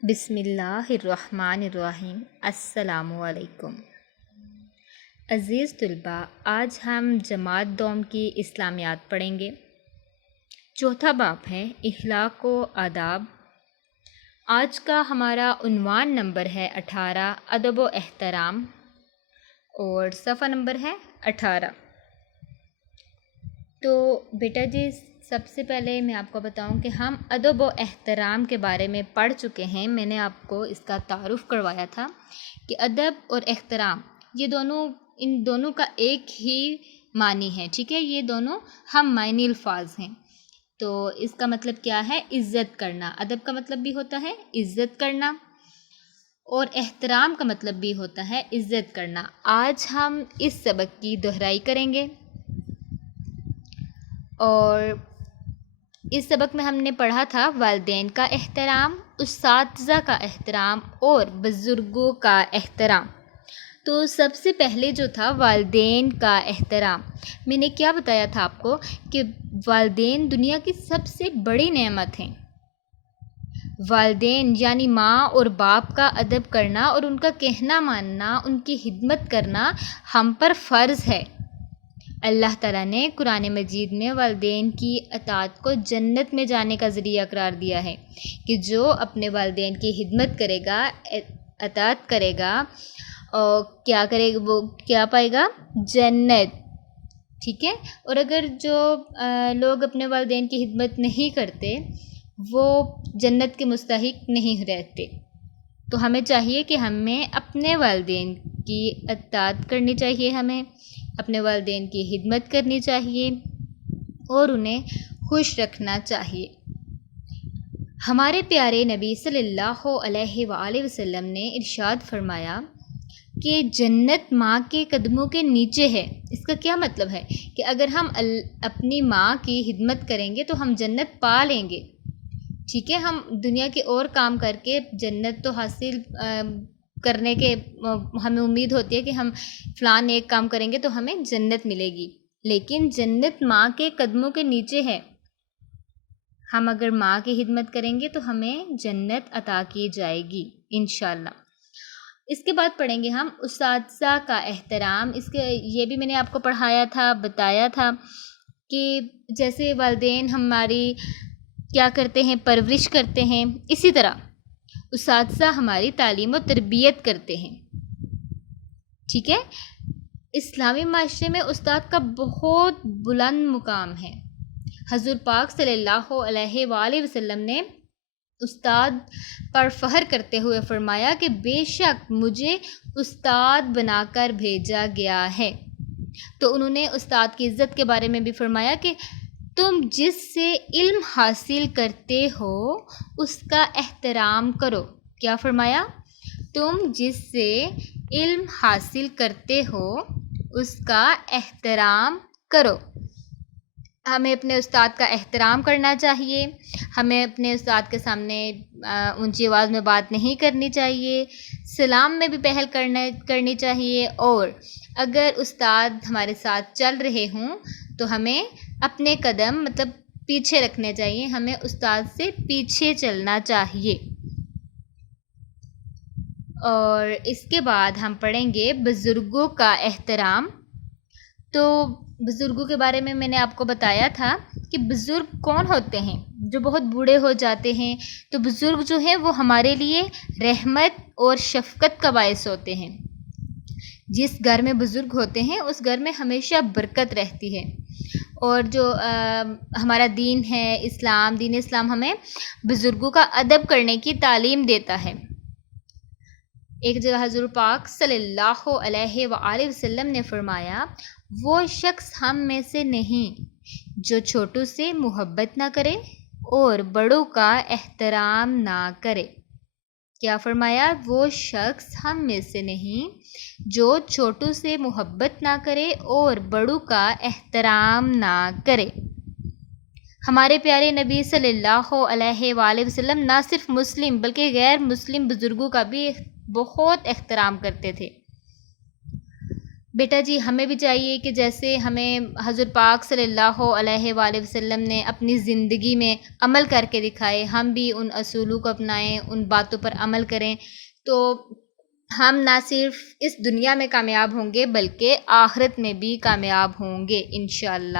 بسم اللہ الرحمن الرحیم۔ السلام علیکم عزیز طلباء، آج ہم جماعت دوم کی اسلامیات پڑھیں گے۔ چوتھا باب ہے اخلاق و آداب۔ آج کا ہمارا عنوان نمبر ہے 18، ادب و احترام، اور صفحہ نمبر ہے 18۔ تو بیٹا جی، سب سے پہلے میں آپ کو بتاؤں کہ ہم ادب و احترام کے بارے میں پڑھ چکے ہیں۔ میں نے آپ کو اس کا تعارف کروایا تھا کہ ادب اور احترام ان دونوں کا ایک ہی معنی ہے، ٹھیک ہے؟ یہ دونوں ہم معنی الفاظ ہیں۔ تو اس کا مطلب کیا ہے؟ عزت کرنا۔ ادب کا مطلب بھی ہوتا ہے عزت کرنا، اور احترام کا مطلب بھی ہوتا ہے عزت کرنا۔ آج ہم اس سبق کی دہرائی کریں گے، اور اس سبق میں ہم نے پڑھا تھا والدین کا احترام، اساتذہ کا احترام اور بزرگوں کا احترام۔ تو سب سے پہلے جو تھا والدین کا احترام، میں نے کیا بتایا تھا آپ کو کہ والدین دنیا کی سب سے بڑی نعمت ہیں۔ والدین یعنی ماں اور باپ کا ادب کرنا اور ان کا کہنا ماننا، ان کی خدمت کرنا ہم پر فرض ہے۔ اللہ تعالیٰ نے قرآن مجید میں والدین کی اطاعت کو جنت میں جانے کا ذریعہ قرار دیا ہے، کہ جو اپنے والدین کی خدمت کرے گا، اطاعت کرے گا، اور کیا کرے گا، وہ کیا پائے گا؟ جنت، ٹھیک ہے؟ اور اگر جو لوگ اپنے والدین کی خدمت نہیں کرتے، وہ جنت کے مستحق نہیں رہتے۔ تو ہمیں چاہیے کہ ہمیں اپنے والدین کی اطاعت کرنی چاہیے، ہمیں اپنے والدین کی خدمت کرنی چاہیے اور انہیں خوش رکھنا چاہیے۔ ہمارے پیارے نبی صلی اللہ علیہ وآلہ وسلم نے ارشاد فرمایا کہ جنت ماں کے قدموں کے نیچے ہے۔ اس کا کیا مطلب ہے؟ کہ اگر ہم اپنی ماں کی خدمت کریں گے تو ہم جنت پا لیں گے، ٹھیک ہے؟ ہم دنیا کے اور کام کر کے جنت تو حاصل کرنے کے ہمیں امید ہوتی ہے کہ ہم فلاں ایک کام کریں گے تو ہمیں جنت ملے گی، لیکن جنت ماں کے قدموں کے نیچے ہے۔ ہم اگر ماں کی خدمت کریں گے تو ہمیں جنت عطا کی جائے گی انشاءاللہ۔ اس کے بعد پڑھیں گے ہم اساتذہ کا احترام۔ یہ بھی میں نے آپ کو پڑھایا تھا، بتایا تھا کہ جیسے والدین ہماری کیا کرتے ہیں؟ پرورش کرتے ہیں، اسی طرح اساتذہ ہماری تعلیم و تربیت کرتے ہیں، ٹھیک ہے؟ اسلامی معاشرے میں استاد کا بہت بلند مقام ہے۔ حضور پاک صلی اللہ علیہ وآلہ وسلم نے استاد پر فخر کرتے ہوئے فرمایا کہ بے شک مجھے استاد بنا کر بھیجا گیا ہے۔ تو انہوں نے استاد کی عزت کے بارے میں بھی فرمایا کہ تم جس سے علم حاصل کرتے ہو اس کا احترام کرو۔ کیا فرمایا؟ تم جس سے علم حاصل کرتے ہو اس کا احترام کرو۔ ہمیں اپنے استاد کا احترام کرنا چاہیے، ہمیں اپنے استاد کے سامنے اونچی آواز میں بات نہیں کرنی چاہیے، سلام میں بھی پہل کرنی چاہیے، اور اگر استاد ہمارے ساتھ چل رہے ہوں تو ہمیں اپنے قدم پیچھے رکھنے چاہیے، ہمیں استاد سے پیچھے چلنا چاہیے۔ اور اس کے بعد ہم پڑھیں گے بزرگوں کا احترام۔ تو بزرگوں کے بارے میں نے آپ کو بتایا تھا کہ بزرگ کون ہوتے ہیں؟ جو بہت بوڑھے ہو جاتے ہیں، تو بزرگ جو ہیں وہ ہمارے لیے رحمت اور شفقت کا باعث ہوتے ہیں۔ جس گھر میں بزرگ ہوتے ہیں اس گھر میں ہمیشہ برکت رہتی ہے۔ اور جو ہمارا دین ہے دین اسلام ہمیں بزرگوں کا ادب کرنے کی تعلیم دیتا ہے۔ ایک جگہ حضور پاک صلی اللہ علیہ وآلہ وسلم نے فرمایا، وہ شخص ہم میں سے نہیں جو چھوٹوں سے محبت نہ کرے اور بڑوں کا احترام نہ کرے۔ کیا فرمایا؟ وہ شخص ہم میں سے نہیں جو چھوٹوں سے محبت نہ کرے اور بڑوں کا احترام نہ کرے۔ ہمارے پیارے نبی صلی اللہ علیہ وآلہ وسلم نہ صرف مسلم بلکہ غیر مسلم بزرگوں کا بھی بہت احترام کرتے تھے۔ بیٹا جی ہمیں بھی چاہیے کہ جیسے ہمیں حضور پاک صلی اللہ علیہ وآلہ وسلم نے اپنی زندگی میں عمل کر کے دکھائے، ہم بھی ان اصولوں کو اپنائیں، ان باتوں پر عمل کریں، تو ہم نہ صرف اس دنیا میں کامیاب ہوں گے بلکہ آخرت میں بھی کامیاب ہوں گے انشاءاللہ۔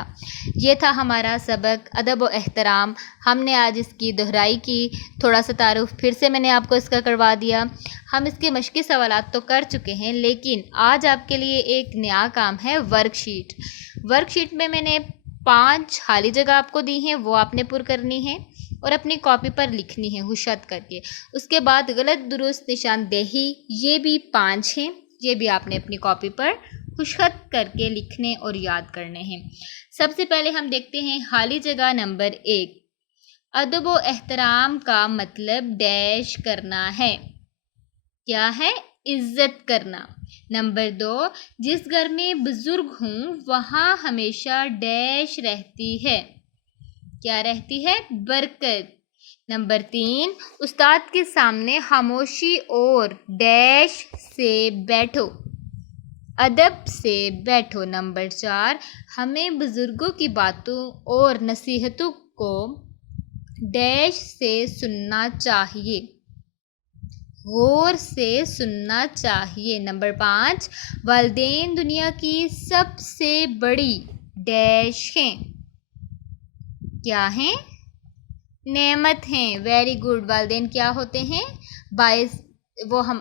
یہ تھا ہمارا سبق ادب و احترام، ہم نے آج اس کی دہرائی کی، تھوڑا سا تعارف پھر سے میں نے آپ کو اس کا کروا دیا۔ ہم اس کے مشقی سوالات تو کر چکے ہیں، لیکن آج آپ کے لیے ایک نیا کام ہے ورک شیٹ۔ ورک شیٹ میں نے 5 خالی جگہ آپ کو دی ہیں، وہ آپ نے پر کرنی ہے اور اپنی کاپی پر لکھنی ہے خط کر کے۔ اس کے بعد غلط درست نشاندہی، یہ بھی 5 ہیں، یہ بھی آپ نے اپنی کاپی پر خط کر کے لکھنے اور یاد کرنے ہیں۔ سب سے پہلے ہم دیکھتے ہیں خالی جگہ نمبر 1، ادب و احترام کا مطلب ڈیش کرنا ہے۔ کیا ہے؟ عزت کرنا۔ نمبر 2، جس گھر میں بزرگ ہوں وہاں ہمیشہ ڈیش رہتی ہے۔ کیا رہتی ہے؟ برکت۔ نمبر 3، استاد کے سامنے خاموشی اور ڈیش سے بیٹھو، ادب سے بیٹھو۔ نمبر 4، ہمیں بزرگوں کی باتوں اور نصیحتوں کو ڈیش سے سننا چاہیے، غور سے سننا چاہیے۔ نمبر 5، والدین دنیا کی سب سے بڑی ڈیش ہیں۔ کیا ہیں؟ نعمت ہیں۔ Very good. والدین کیا ہوتے ہیں؟ باعث، وہ ہم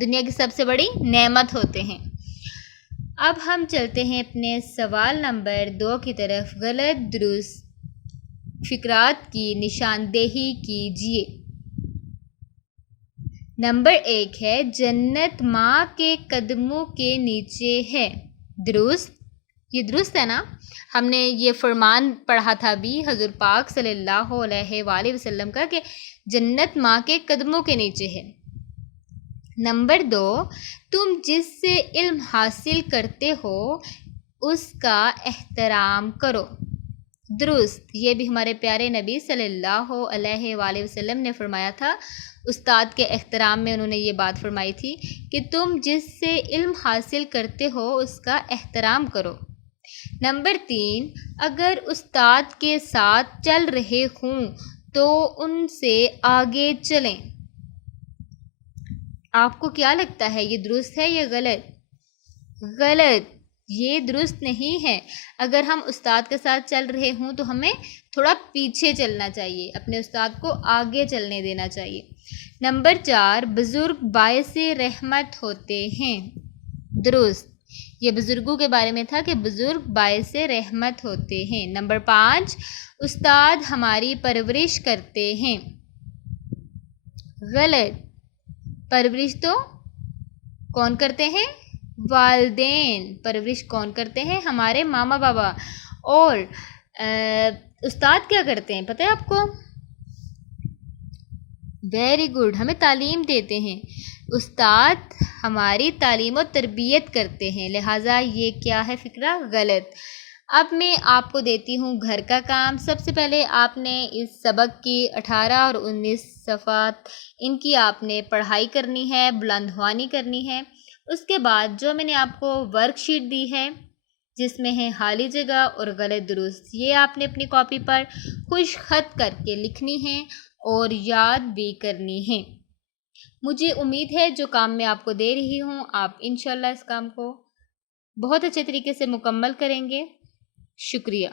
دنیا کی سب سے بڑی نعمت ہوتے ہیں۔ اب ہم چلتے ہیں اپنے سوال نمبر 2 کی طرف۔ غلط درست فقرات کی نشاندہی کیجیے۔ نمبر 1 ہے جنت ماں کے قدموں کے نیچے ہے۔ درست؟ یہ درست ہے نا؟ ہم نے یہ فرمان پڑھا تھا بھی حضور پاک صلی اللہ علیہ وآلہ وسلم کا کہ جنت ماں کے قدموں کے نیچے ہے۔ نمبر 2، تم جس سے علم حاصل کرتے ہو اس کا احترام کرو۔ درست۔ یہ بھی ہمارے پیارے نبی صلی اللہ علیہ وآلہ وسلم نے فرمایا تھا، استاد کے احترام میں انہوں نے یہ بات فرمائی تھی کہ تم جس سے علم حاصل کرتے ہو اس کا احترام کرو۔ نمبر 3، اگر استاد کے ساتھ چل رہے ہوں تو ان سے آگے چلیں۔ آپ کو کیا لگتا ہے یہ درست ہے یا غلط؟ غلط، یہ درست نہیں ہے۔ اگر ہم استاد کے ساتھ چل رہے ہوں تو ہمیں تھوڑا پیچھے چلنا چاہیے، اپنے استاد کو آگے چلنے دینا چاہیے۔ نمبر 4، بزرگ باعث رحمت ہوتے ہیں۔ درست۔ یہ بزرگوں کے بارے میں تھا کہ بزرگ باعث رحمت ہوتے ہیں۔ نمبر 5، استاد ہماری پرورش کرتے ہیں۔ غلط۔ پرورش تو کون کرتے ہیں؟ والدین۔ پرورش کون کرتے ہیں؟ ہمارے ماما بابا۔ اور استاد کیا کرتے ہیں پتہ ہے آپ کو؟ ویری گڈ، ہمیں تعلیم دیتے ہیں۔ استاد ہماری تعلیم و تربیت کرتے ہیں، لہٰذا یہ کیا ہے فقرہ؟ غلط۔ اب میں آپ کو دیتی ہوں گھر کا کام۔ سب سے پہلے آپ نے اس سبق کی 18 اور 19 صفحات ان کی آپ نے پڑھائی کرنی ہے، بلندوانی کرنی ہے۔ اس کے بعد جو میں نے آپ کو ورک شیٹ دی ہے جس میں ہے خالی جگہ اور غلط درست، یہ آپ نے اپنی کاپی پر خط کر کے لکھنی ہے اور یاد بھی کرنی ہے۔ مجھے امید ہے جو کام میں آپ کو دے رہی ہوں آپ انشاءاللہ اس کام کو بہت اچھے طریقے سے مکمل کریں گے۔ شکریہ۔